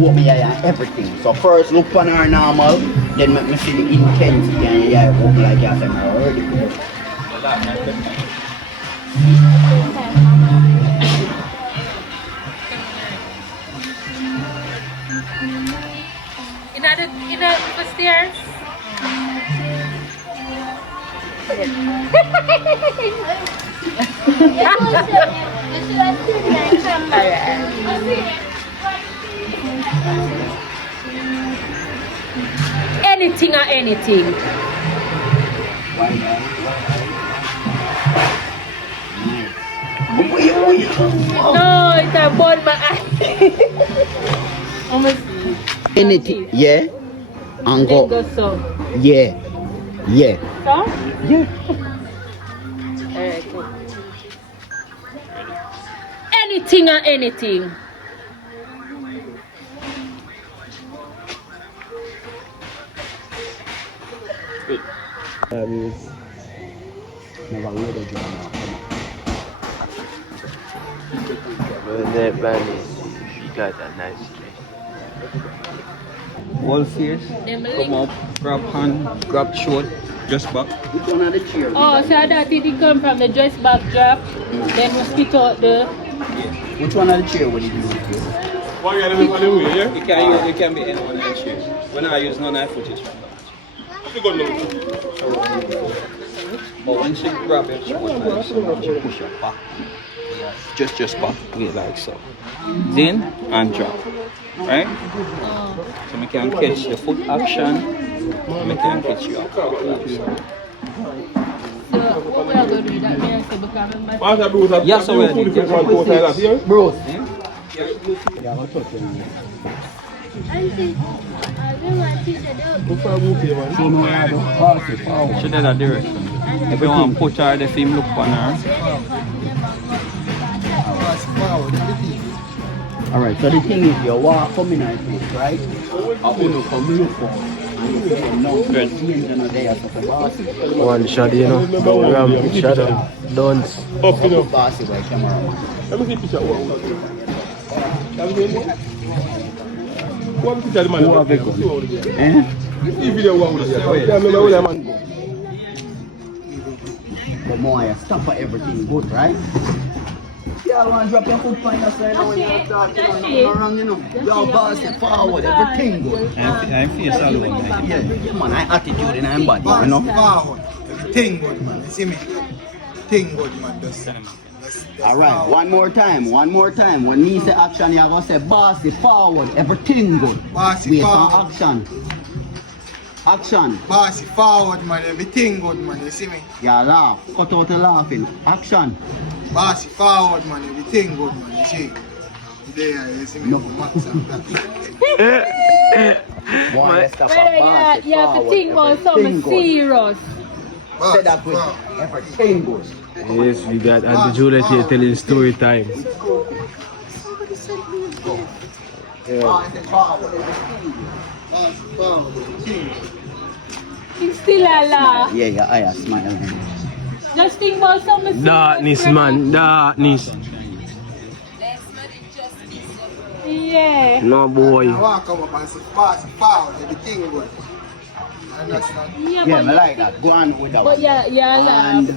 Put me eye and everything. So first look on her normal, then make me see the intensity and your eye open like you said, I'm already good. In the stairs. Anything or anything. No, it's a bone my eye. Anything, yeah? And go. So. Yeah. Yeah. So? Yeah. Alright, cool. Anything or anything. Never heard of you. Well, that man is, she got a nice dress. Whole face, come up, grab hand, grab short, just back. Which one are the cheers? Oh, so that it come from the dress back drop, then we spit out the... Which one are the cheer when you do it? It can be anyone in the chair. When I use none, I footage from but when she grab it, she won't like so. She push it back. Just back, wait like so. Then and drop. Right? So we can catch the foot action, and we can catch you up. So, what we are going to do that may I say because remember... Yes, so we're doing it. Bros. She did a direction. If you want to put her, the film look on her. Alright, so the thing is, you walk coming at it, right? One shot, you know. Ram, shadow, dance. Up, you know. Let me see picture. What picture the man? Who have a gun? Eh? You see video one with you. But more, stop for everything good, right? Yeah, I want to drop your foot on your side when you're talking around, you know. You're passing forward, everything good. I feel all over. Yeah, man, I attitude in my body, you know. Forward, everything good, man. You see me? Thing good, man. Alright, one more time. When me say action, you have to say bossy forward, everything good. Bossy wait forward. for action. Action. Bossy forward, man. Everything good, man. You see me? Yeah, laugh. Cut out the laughing. Action. Bossy forward, man. Everything good, man. You see? There, you see me? No. Max and that. Boy, stop Well, you have to think about something serious. Say that with everything good. Yes, we got Auntie Juliet here telling story time. He's still alive. Yeah, I smile. Just think about something serious. Darkness, man, darkness. Yeah. No boy. I walk up and say, bossy forward, everything good. Understand? Yeah, I like that. Go on with that But one. yeah, And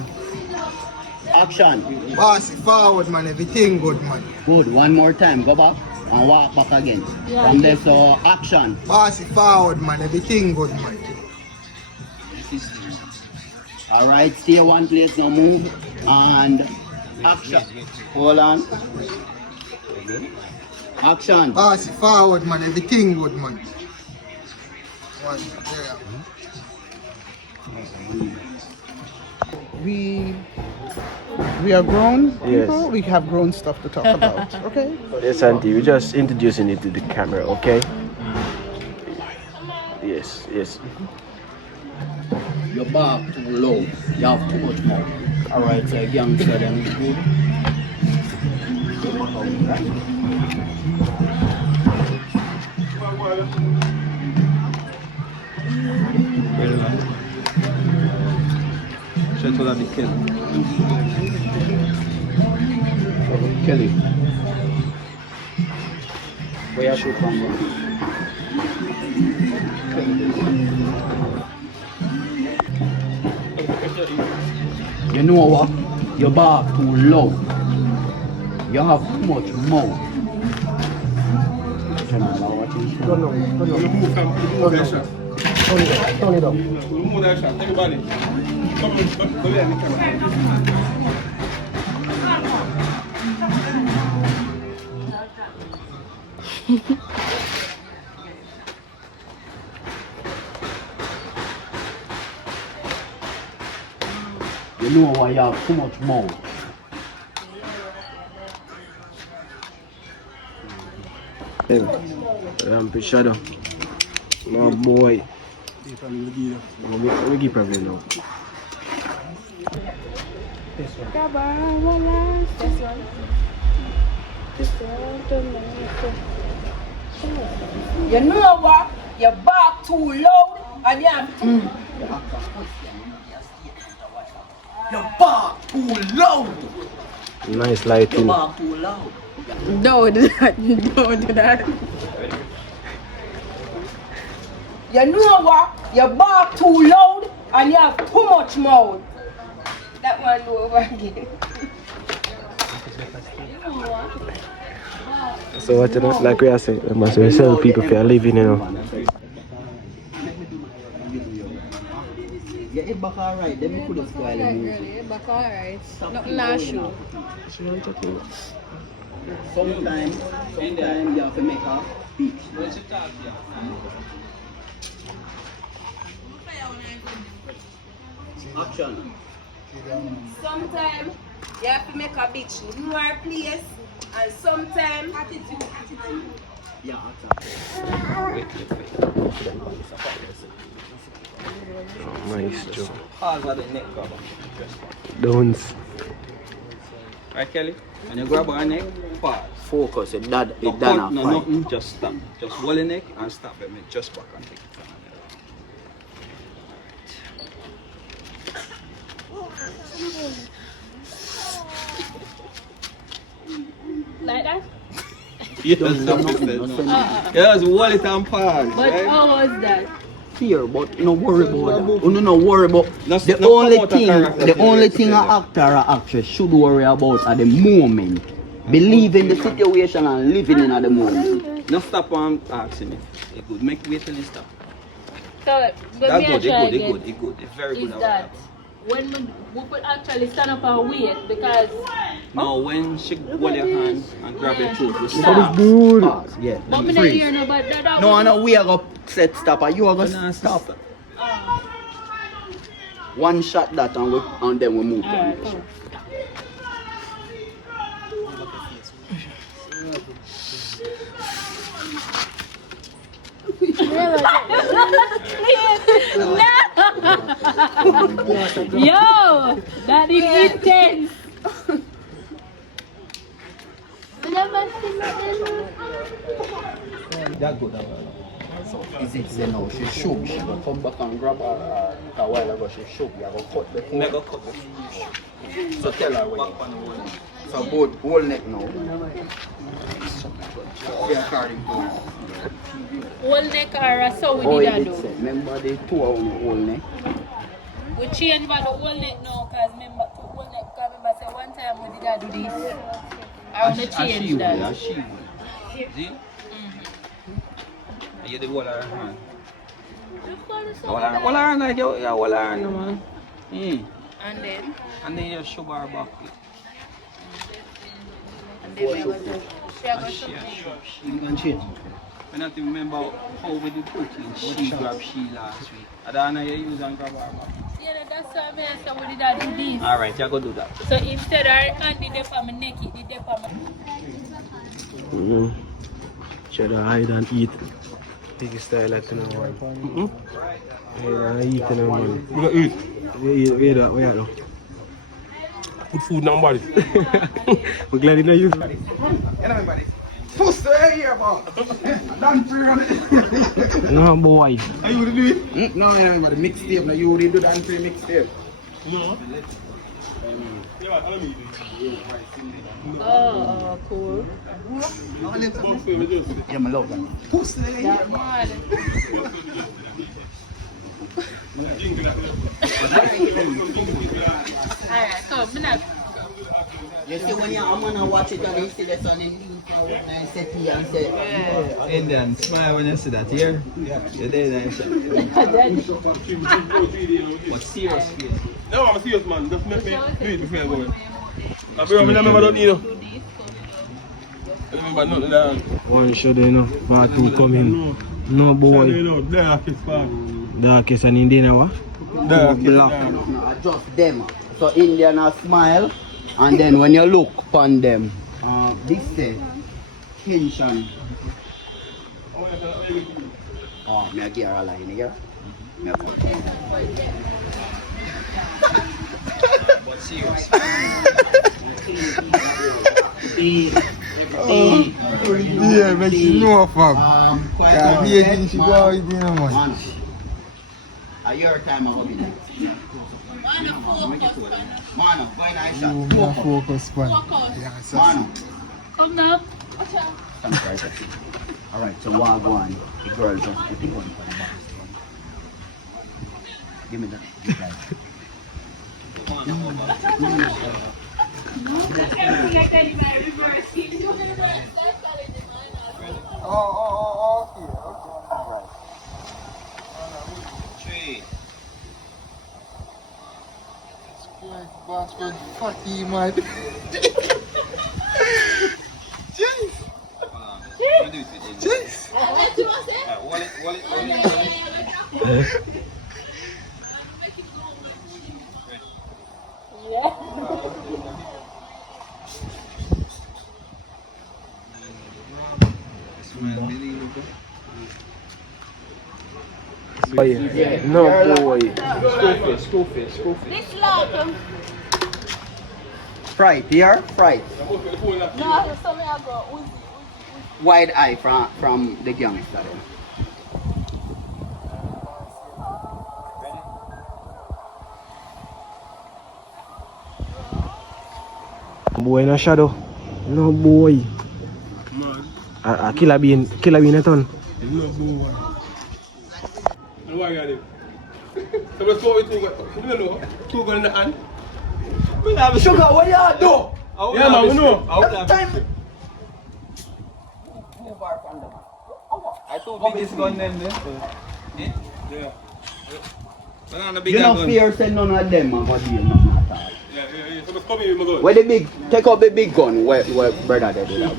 laugh. action. Bossy forward, man. Everything good, man. Good. One more time. Go back and walk back again. Yeah. From there, so action. Bossy forward, man. Everything good, man. Alright, stay one place, no move. And action. Hold on. Action. Bossy forward, man. Everything good, man. One, there. We are grown Yes. people. We have grown stuff to talk about. Okay. Yes, Auntie, we're just introducing it to the camera, okay? Yes. Your back too low. You have too much more. Alright, so gangster then is good. Check to the kill. Kelly. Where you shoot from? You know what? Your bark too low. You have too much mouth. Turn it up. You know why you have too much mouth. Big shadow. My boy. Let me keep probably now. You know what? Your bark too loud and you have too... Your bark too loud. Nice lighting. Your bark too loud. Don't do that. Don't do that. You know what? Your bark too loud and you have too much mouth. That one do over again. So what you know, like we are saying, we sell people for a living, you know. Yeah, it back alright. Then we could have spoiled the music. Back alright. Nothing not show. Sometimes you have to make a speech. Action. Sometimes you have to make a bitch more place and sometimes Yeah, action. Nice job. Pause at the neck grabber. Don't. Right, Kelly? When you grab her neck, pause. Focus. It done No, a cut, no, fight. nothing, just stop. Just hold the neck and stop it. Make just back and take it from Like that? there. Yes, hold it and pause. But right? how was that? Fear, but no worry about that. No worry about That's the not only about a thing. character The to only explain thing an that. actor or actress should worry about at the moment. Believe in the situation and living in at the moment. No stop and asking me. It good. Make wait till you stop. So, That's good, it good. It's very good. Is that when we could actually stand up and wait because Now when she hold your hand and grab your throat, you Stop. stop. Good. Pause. Yeah. but me then not freeze. hear no but that No, was- no, we are gonna set stop and you are Nah, gonna stop. stop. One shot that and then we move on. Alright, cool. Yo, that is intense. That good. Is it say now she shook, she gonna come back and grab her a while ago she shook, you gonna cut the phone. Make a cut the So tell her when. So both whole neck now. Yeah, according to Whole neck or so oh, we it did did that say. do. Remember the two on the whole neck? We change by the whole neck now because remember to whole neck because remember say one time we did that do this. I want to change that. She will. See? You the whole of her hand. Hold her hand like you hold her hand, man. And then You shove her back. she are going to show me. You can change. I don't remember how we did cooking. She grabbed she last week. I don't know you use and grab her back. Yeah, that's what I said we did that do this. Alright, you go do that. So instead her hand did it for my neck, it did it for my... Cheddar hide and eat. Big style like you know, man. Hide and eat, you know, man. You don't eat. Wait, no. Put food in my body. We're glad you know you. Everybody. Pussy here, boss. Done free on it. No, boy. Are you gonna do it? No, everybody. Mixtape. Now you already do done free mixtape. No. Oh, cool. Yeah, my love that. That man. Alright, so I'm not. You see when I'm gonna watch it and you see the sun in and say and say, Indian, smile when you see that here. Yeah. You're dead nice. But serious face. No, I'm a serious man. Just make me do it before I go in. I remember that, you know. I remember nothing that. One shot, you know. Part 2 coming. No boy. Darkest part. Darkest and Indian, what? black. Just them. So Indian a smile, and then when you look upon them, this say tension. Oh, me a gear a line here. But serious. Yeah, but you know, fam. Yeah, be a thing she go out with you, man. A year time I hope it is. Mano, find a shot. More focus, man. Yeah, so Mano. Come now. Alright, so what go on? The girl just put it on for the box. Give me that. Three. Bastard, fatty, man. Jeez. No boy. School face. This lot. Fright, here? Fright. No, so me I go Uzi. Wide eye from the gangster. Then. Boy in a shadow. No boy. Man, Killer bean a ton. it's not boy. And why are they? So we saw it two guns. You don't know? Two guns in the hand. Sugar, what you do? Yeah, man, we know. I told you this gun them there. Yeah. You don't fear say none of them are going to do nothing at all. Yeah. So let's come here with my gun. Where the big, take up the big gun, where brother they do that.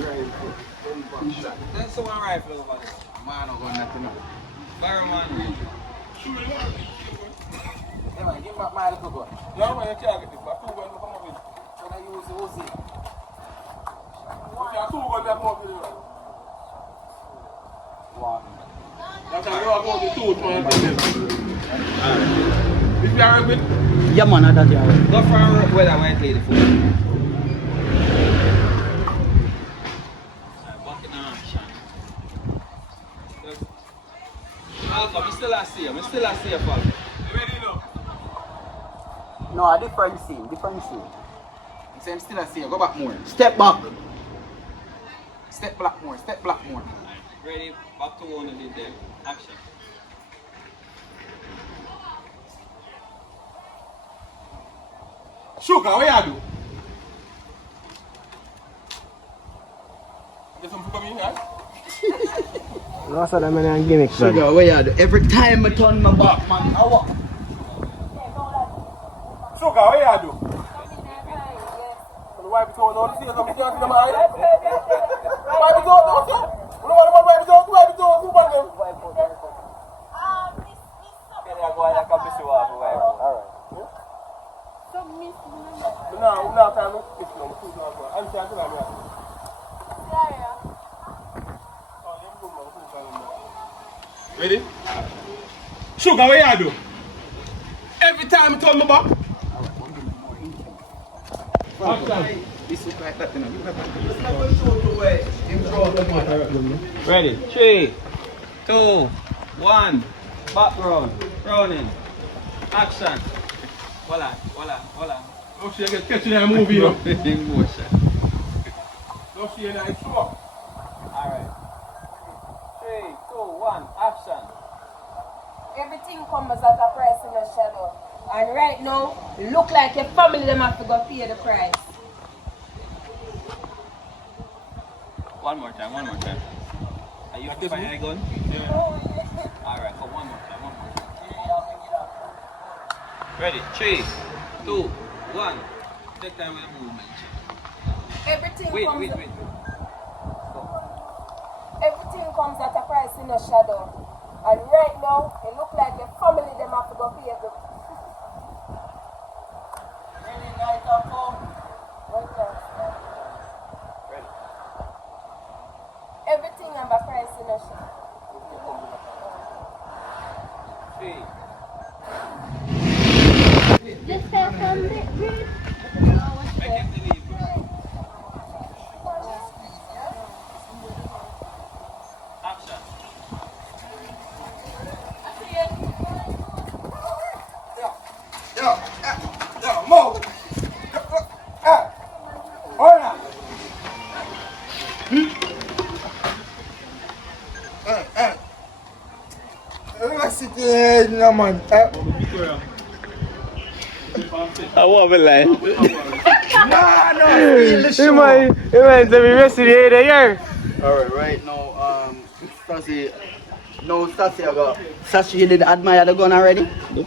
That's the one rifle over there. Man, I'm going nothing. Barrow man. Yeah, man, give my little gun. No, man, you can't get this. But two guns will come up with. When I use the Uzi. Okay, two guns will come up with you. That's how you are going to two man. If you are with. Yeah man, that's it. Go for where I went lady for. Alpha, I'm still a see you, Paul. Ready now? No, a different scene. Same still I see you. Go back more. Step back. Step back more. Step back more. Ready, back to one of the them. Action. Sugar, what you do? Get some food in here? No, so them in gimmick, man. Sugar, what you do? Every time I turn my back, man, I walk. Sugar, what you do? Wipe it out, don't see something else in the mind. Wipe it out, don't see. You know what I'm wipe it out, who want them? Now time to fix them. Answer to them. Ready? Sugar, what you do? Every time I turn my back. This look like that, you know. Ready? 3, 2, 1. Back round. Running. Action. Voila. Oh, she get catching that movie, you know. Emotion. No, she ain't that slow. Alright. 3, 2, 1, action. Everything comes at a price in the shadow. And right now, look like your family them have to go pay the price. One more time. Are you firing a gun? Yeah. Alright, so one more time. Ready? 3, 2, 1. Take time with the movement. Everything Wait. Everything comes at a price in the shadow. And right now, it look like your family them have to go pay the Ready? everything at a price in the shadow. 3. Just say something. Make him believe. Action. Yo, Mo. Hola. No, man. I want to lie. No, He might be resting here. Alright, right now, Stassi, Stassi, you did admire the gun already? No.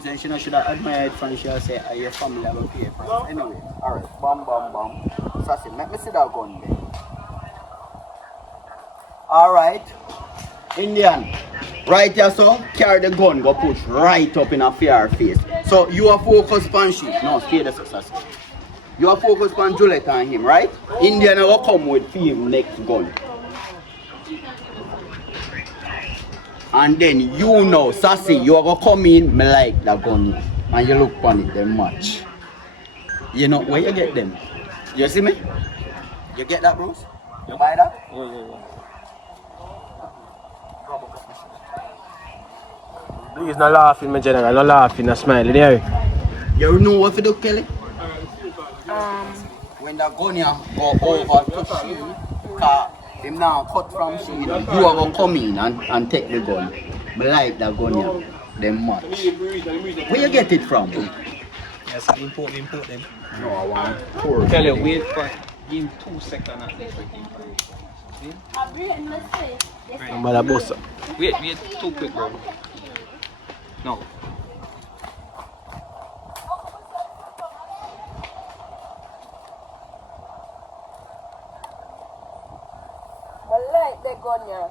Then she should have admired it from she say, are your family have a pay price? Anyway, alright, bam. Stassi, let me see that gun there. Alright, Indian, right here, so carry the gun, go push right up in a fair face. So you are focused on she. No, stay there, Stassi. You are focused on Juliet and him, right? Indian will come with him next gun. And then you know, Sassy, you are gonna come in, me like that gun. And you look on it, they match. You know, where you get them? You see me? You get that, bros? You buy that? He's not laughing, my general. Not laughing, not smiling. Here. You know what to do, Kelly? When the gun here go over to she, cause him now cut from she, you are gonna come in and take the gun. Me like that gun here, them match. Where you get it from? Yes, import them. No, I want poor. Tell you, wait for give him 2 seconds at least. I'm about to bust up. Wait, too quick, bro. No. I like the gun here.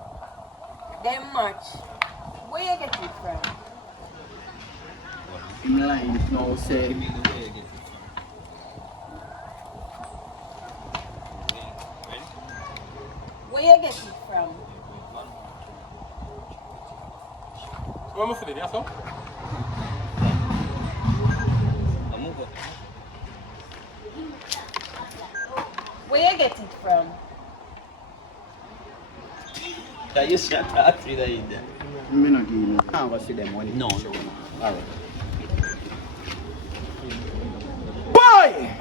Them match. Where you get it from? In line now say. Where you get it from? What am I feeling? Yes, sir? Where you get it from? That you shut up with that in there. Me not give you. I'm gonna see them money. No. Alright. Boy!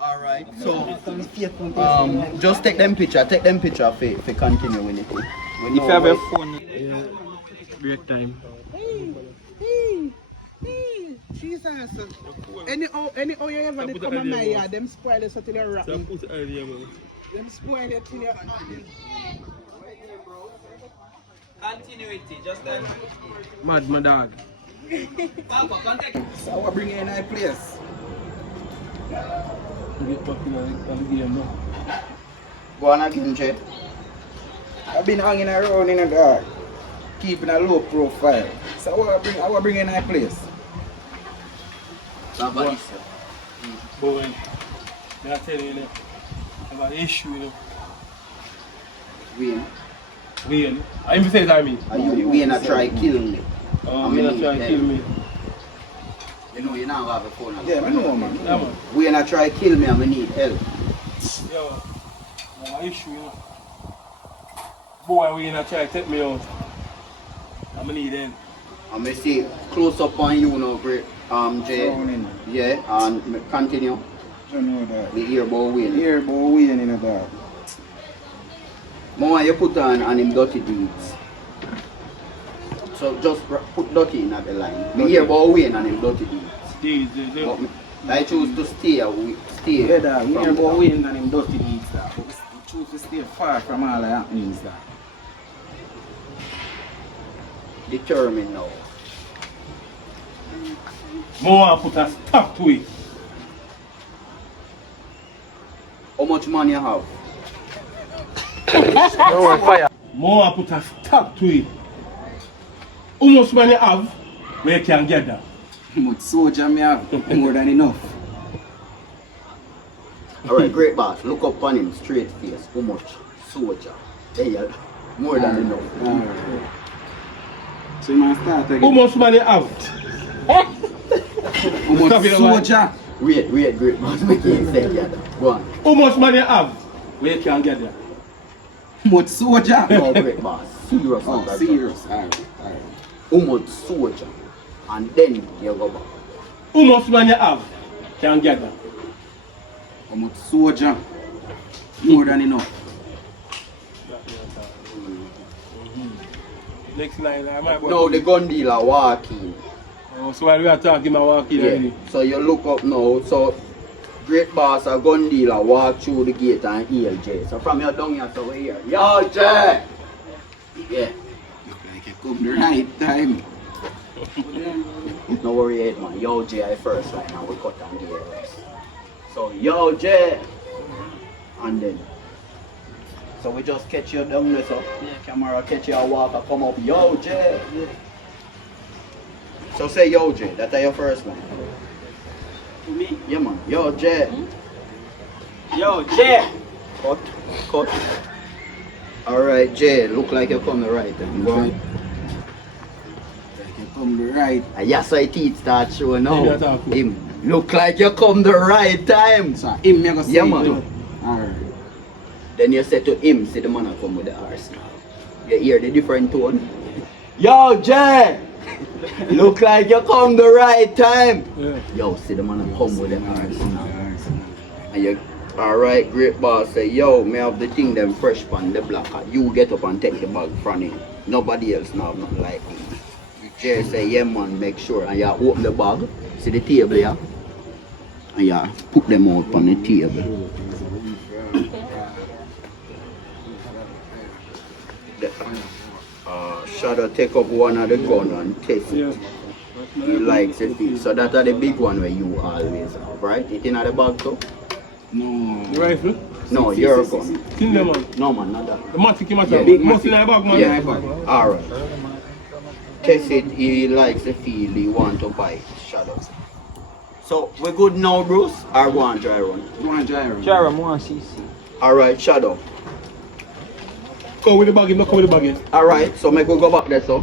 Alright, so just take them picture for continue with it. If you have a phone. Break time. Jesus. Any you ever they come on my yard, them spoil it till you're rotten. Them spoil it till you're rotten. Continuity, just then. Mad, my dog. So what bring you in a place? Go on again, Jay. I've been hanging around in the dark, keeping a low profile. So what bring you in a place? Somebody Boy, I tell you, I have an issue, you know. Wayne, I even say that I mean. are you Wayne not try kill me? I'm not trying to kill me. You know you now have a phone. Yeah, I know, man. Yeah, man. Wayne not try kill me and we need help. Yeah, I have an issue, you know. boy we gonna try to take me out. I'm gonna need them. And me see close up on you now, great. Jay. Frowning. Yeah, and me continue. You know that. The earball win. Here, but we in a dog. More you put on him dirty deeds. So just put dirty in at the line. Me earball win and him dirty deeds. These. But I choose to stay. Yeah, dog. We here, but we in and him dirty deeds, dog. But we choose to stay far from all the happenings, dog. Determined now. More put a stop to it. How much money you have? More put a stop to it. How much money you have where you can get that? How much soldier me have? More than enough. Alright, great boss. Look up on him, straight face. How much? Soldier. There you more than enough. Alright. So you must start again. How much money you have? How much soldier? Wait, great boss. Make it say that. Go on. How much money you have where you can get that? How much soldier? No, great boss. Serious. Oh, serious. Alright. How much soldier? And then you go back. How much money you have can get that? How much soldier? More than enough. Next line, I might No, the gun dealer walking. Oh, so while we are talking, I walk in. Yeah. So you look up now. So great boss, a gun dealer walk through the gate and hail Jay. So from your down here to over here. Yo, Jay! Yeah. Look like you come the right time. No worry, head man. Yo, Jay, I first line and we cut down the areas. So, yo, Jay! And then. So we just catch you down there, so camera catch you and walk and come up. Yo, Jay! So say yo, Jay. That's your first one. To me. Yeah, man. Yo, Jay. Yo, Jay. Cut. Alright, Jay. Look like you come the right time. Go on. Like you come the right. Yes, I teeth start showing now. Yeah, that's cool. Him. Look like you come the right time. So him me go say Yeah, it man. too. Alright. Then you say to him, see the man a come with the arse now. You hear the different tone? Yo, Jay! Look like you come the right time. Yeah. Yo, see the man a come with the arse now. And you, alright, great boss say, yo, may have the thing them fresh pan the block. You get up and take the bag from him. Nobody else now have nothing like him. Jay say, yeah man, make sure. And you open the bag, see the table here? And you put them out on the table. Shadow take up one of the gun and test it. Yeah. He likes it. So that are the big one where you always have, right? It in the bag too? No. The rifle? No, your gun. In there, man. No man, not that. The matic, you matter. Yeah. Big must in the bag, man. Yeah, alright. Test it, he likes the feel, he want to buy it. Shadow. So we good now, Bruce? Or go on dry run? Go on, Jairo. Jaram, 1cc. Alright, Shadow. Come with the bag, not come with the bag. Alright, so make we go back there so.